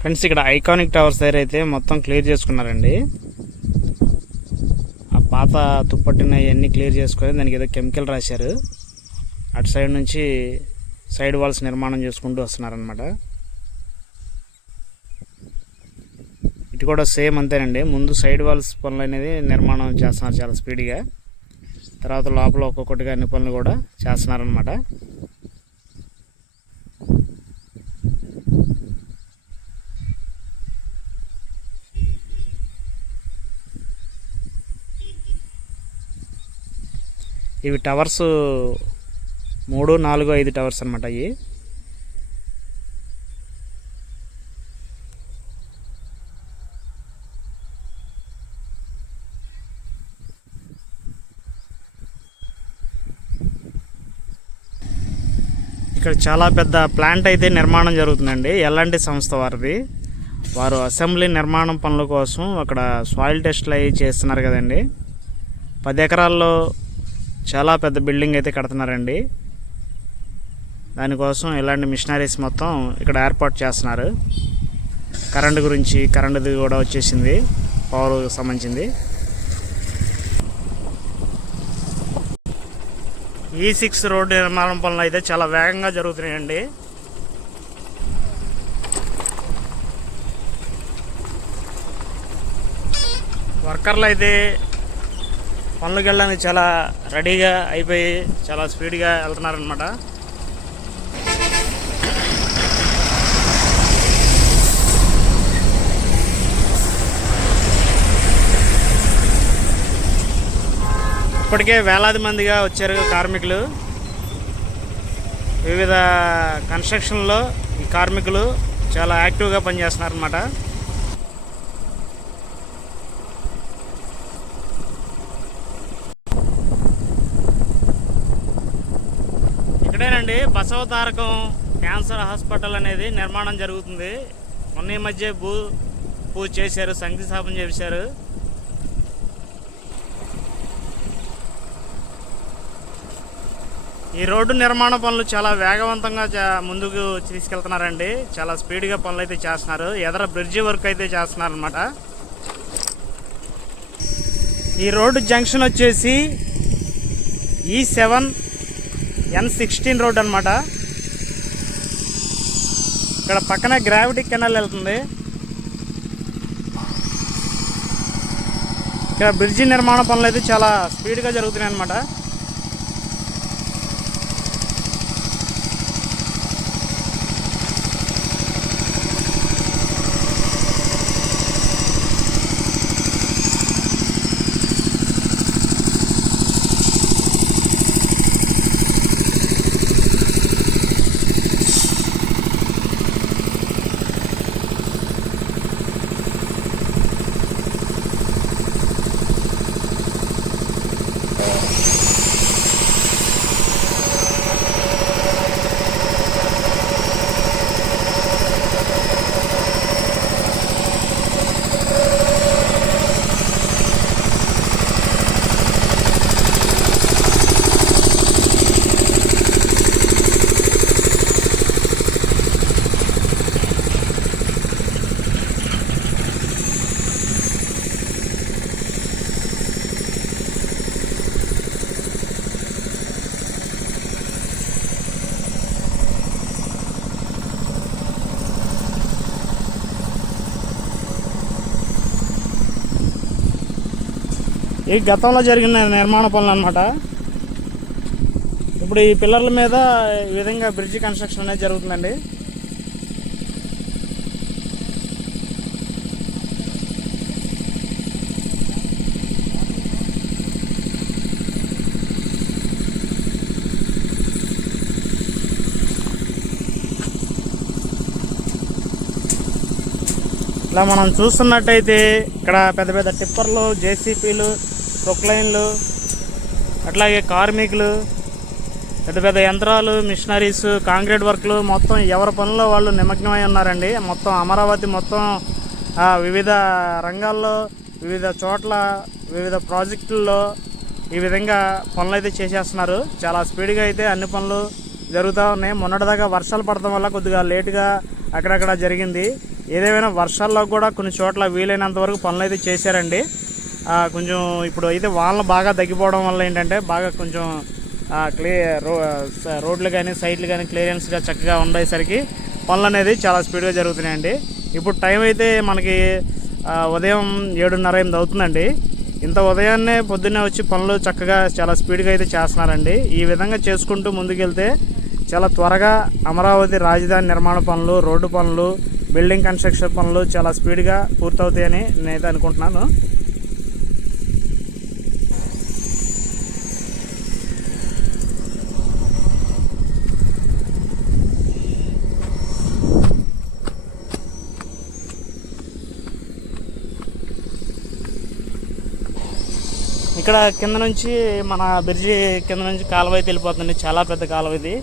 Friends, ఇక్కడ iconic towers దగ్గర అయితే మొత్తం క్లియర్ చేసుకున్నారండి. ఆ పాత తుప్పట్టిన ఇవన్నీ క్లియర్ చేసుకొని దానికి ఏదో కెమికల్ రాశారు. అటు సైడ్ నుంచి సైడ్ వాల్స్ నిర్మాణం చేసుకుంటూ వస్తున్నారనమాట. ఇటు కూడా సేమ్ అంతేనండి. ముందు సైడ్ వాల్స్ పనులు అనేది నిర్మాణం చేస్తున్నారు చాలా స్పీడ్గా. తర్వాత లోపల ఒక్కొక్కటిగా అన్ని పనులు కూడా చేస్తున్నారనమాట. ఇవి టవర్స్ 3, 4, 5 టవర్స్ అనమాట. అవి ఇక్కడ చాలా పెద్ద ప్లాంట్ అయితే నిర్మాణం జరుగుతుందండి. ఎలాంటి సంస్థ వారిది. వారు అసెంబ్లీ నిర్మాణం పనుల కోసం అక్కడ సాయిల్ టెస్ట్లు అవి చేస్తున్నారు కదండి. 10 ఎకరాల్లో చాలా పెద్ద బిల్డింగ్ అయితే కడుతున్నారండి. దానికోసం ఇలాంటి మిషనరీస్ మొత్తం ఇక్కడ ఏర్పాటు చేస్తున్నారు. కరెంటు గురించి, కరెంటుది కూడా వచ్చేసింది, పవర్ సంబంధించింది. E6 రోడ్డు నిర్మాణం పనులు అయితే చాలా వేగంగా జరుగుతున్నాయండి. వర్కర్లు అయితే పనులకు వెళ్ళడానికి చాలా రెడీగా అయిపోయి చాలా స్పీడ్గా వెళ్తున్నారనమాట. ఇప్పటికే వేలాది మందిగా వచ్చారు కార్మికులు. వివిధ కన్స్ట్రక్షన్లో ఈ కార్మికులు చాలా యాక్టివ్గా పనిచేస్తున్నారన్నమాట. ఇక్కడేనండి బసవతారకం క్యాన్సర్ హాస్పిటల్ అనేది నిర్మాణం జరుగుతుంది. మొన్న ఈ మధ్య పూజ చేశారు, శంకుస్థాపన చేశారు. ఈ రోడ్డు నిర్మాణ పనులు చాలా వేగవంతంగా ముందుకు తీసుకెళ్తున్నారండి. చాలా స్పీడ్గా పనులు అయితే చేస్తున్నారు. ఎదర బ్రిడ్జి వర్క్ అయితే చేస్తున్నారు అనమాట. ఈ రోడ్డు జంక్షన్ వచ్చేసి E7 N16 రోడ్ అనమాట. ఇక్కడ పక్కన గ్రావిటీ కెనాల్ వెళ్తుంది. ఇక్కడ బ్రిడ్జి నిర్మాణ పనులు అయితే చాలా స్పీడ్గా జరుగుతున్నాయి అనమాట. ఈ గతంలో జరిగిన నిర్మాణ పనులు అనమాట. ఇప్పుడు ఈ పిల్లర్ల మీద ఈ విధంగా బ్రిడ్జి కన్స్ట్రక్షన్ అనేది జరుగుతుందండి. ఇలా మనం చూస్తున్నట్టయితే ఇక్కడ పెద్ద పెద్ద టిప్పర్లు, జేసీపీలు, ప్రొక్లైన్లు, అట్లాగే కార్మికులు, పెద్ద పెద్ద యంత్రాలు, మిషనరీస్, కాంక్రీట్ వర్క్లు మొత్తం ఎవరి పనుల్లో వాళ్ళు నిమగ్నమై ఉన్నారండి. మొత్తం అమరావతి మొత్తం వివిధ రంగాల్లో, వివిధ చోట్ల, వివిధ ప్రాజెక్టుల్లో ఈ విధంగా పనులు అయితే చేసేస్తున్నారు. చాలా స్పీడ్గా అయితే అన్ని పనులు జరుగుతూ ఉన్నాయి. మొన్నటిదాకా వర్షాలు పడటం వల్ల కొద్దిగా లేటుగా అక్కడక్కడ జరిగింది. ఏదేమైనా వర్షాల్లో కూడా కొన్ని చోట్ల వీలైనంత వరకు పనులు అయితే చేశారండి. కొంచెం ఇప్పుడు అయితే వానలు బాగా తగ్గిపోవడం వల్ల ఏంటంటే బాగా కొంచెం రోడ్లు కానీ సైడ్లు కానీ క్లియరెన్స్గా చక్కగా ఉండేసరికి పనులు అనేది చాలా స్పీడ్గా జరుగుతున్నాయండి. ఇప్పుడు టైం అయితే మనకి ఉదయం 7:30 అవుతుందండి. ఇంత ఉదయాన్నే పొద్దున్నే వచ్చి పనులు చక్కగా చాలా స్పీడ్గా అయితే చేస్తున్నారండి. ఈ విధంగా చేసుకుంటూ ముందుకెళ్తే చాలా త్వరగా అమరావతి రాజధాని నిర్మాణ పనులు, రోడ్డు పనులు, బిల్డింగ్ కన్స్ట్రక్షన్ పనులు చాలా స్పీడ్గా పూర్తవుతాయని నేనైతే అనుకుంటున్నాను. ఇక్కడ కింద నుంచి మన బ్రిడ్జి కింద నుంచి కాలువ అయితే వెళ్ళిపోతుంది. చాలా పెద్ద కాలువ ఇది.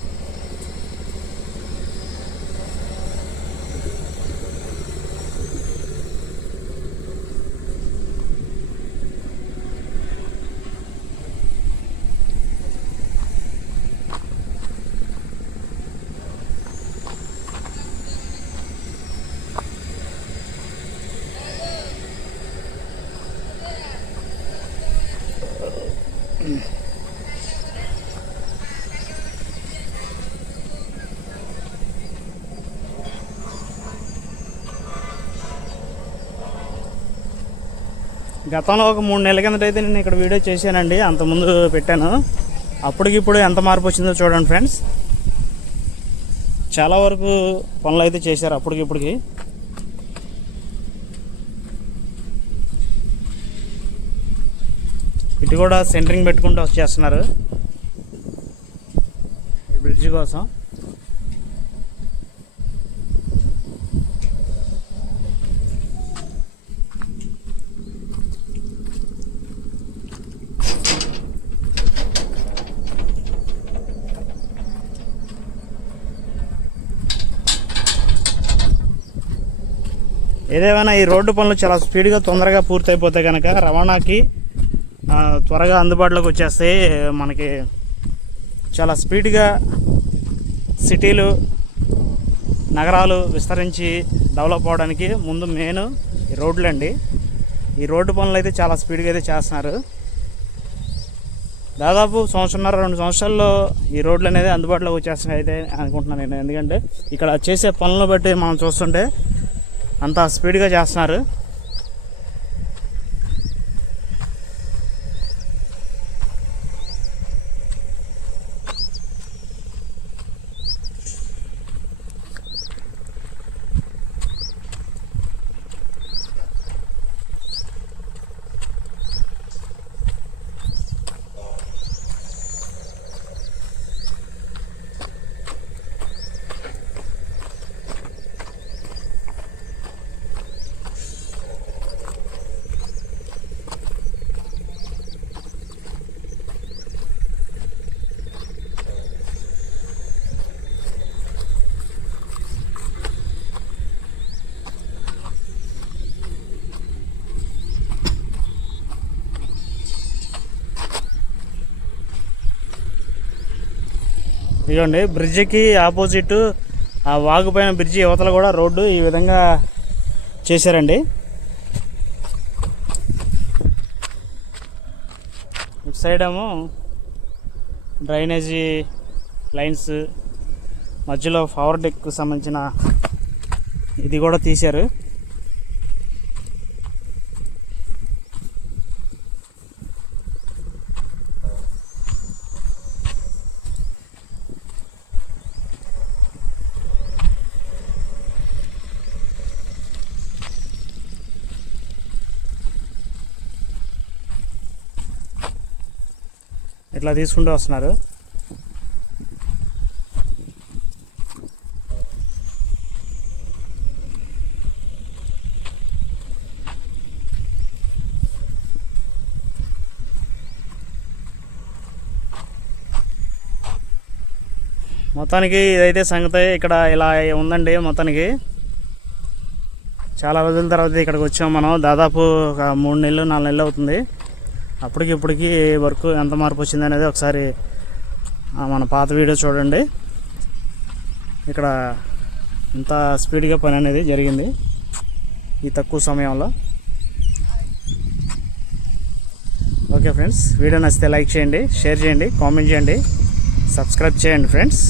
గతంలో ఒక 3 నెలల కిందట అయితే నేను ఇక్కడ వీడియో చేశానండి. అంతకుముందు పెట్టాను. అప్పటికిప్పుడు ఎంత మార్పు వచ్చిందో చూడండి ఫ్రెండ్స్. చాలా వరకు పనులు అయితే చేశారు అప్పటికిప్పటికి. ఇటు కూడా సెంటరింగ్ పెట్టుకుంటూ వచ్చేస్తున్నారు ఈ బ్రిడ్జి కోసం. ఏదేమైనా ఈ రోడ్డు పనులు చాలా స్పీడ్గా తొందరగా పూర్తి అయిపోతాయి కనుక రవాణాకి త్వరగా అందుబాటులోకి వచ్చేస్తాయి. మనకి చాలా స్పీడ్గా సిటీలు, నగరాలు విస్తరించి డెవలప్ అవడానికి ముందు మెయిన్ ఈ రోడ్లు అండి. ఈ రోడ్డు పనులు అయితే చాలా స్పీడ్గా అయితే చేస్తున్నారు. దాదాపు 1.5-2 సంవత్సరాల్లో ఈ రోడ్లు అనేది అందుబాటులోకి వచ్చేస్తున్నాయి అయితే అనుకుంటున్నాను నేను. ఎందుకంటే ఇక్కడ చేసే పనులను బట్టి మనం చూస్తుంటే అంత స్పీడ్గా చేస్తున్నారు. ఇదిగోండి బ్రిడ్జికి ఆపోజిట్ ఆ వాగు పైన బ్రిడ్జి యువతల కూడా రోడ్డు ఈ విధంగా చేశారండి. ఇటు సైడ్ ఏమో డ్రైనేజీ లైన్స్, మధ్యలో పవర్ డెక్కు సంబంధించిన ఇది కూడా తీశారు. ఇట్లా తీసుకుంటూ వస్తున్నారు. మొత్తానికి ఇదైతే సంగతి. ఇక్కడ ఇలా ఉందండి. మొత్తానికి చాలా రోజుల తర్వాత ఇక్కడికి వచ్చాం మనం. దాదాపు ఒక 3 నెలలు 4 నెలలు అవుతుంది. అప్పటికి వర్క్ ఎంత మార్పు వచ్చింది అనేది ఒకసారి మన పాత వీడియో చూడండి. ఇక్కడ ఇంత స్పీడ్గా పని అనేది జరిగింది. ఈ తక్కువ సమయంలో. ఓకే ఫ్రెండ్స్, వీడియో నచ్చితే లైక్ చేయండి, షేర్ చేయండి, కామెంట్ చేయండి, సబ్స్క్రైబ్ చేయండి ఫ్రెండ్స్.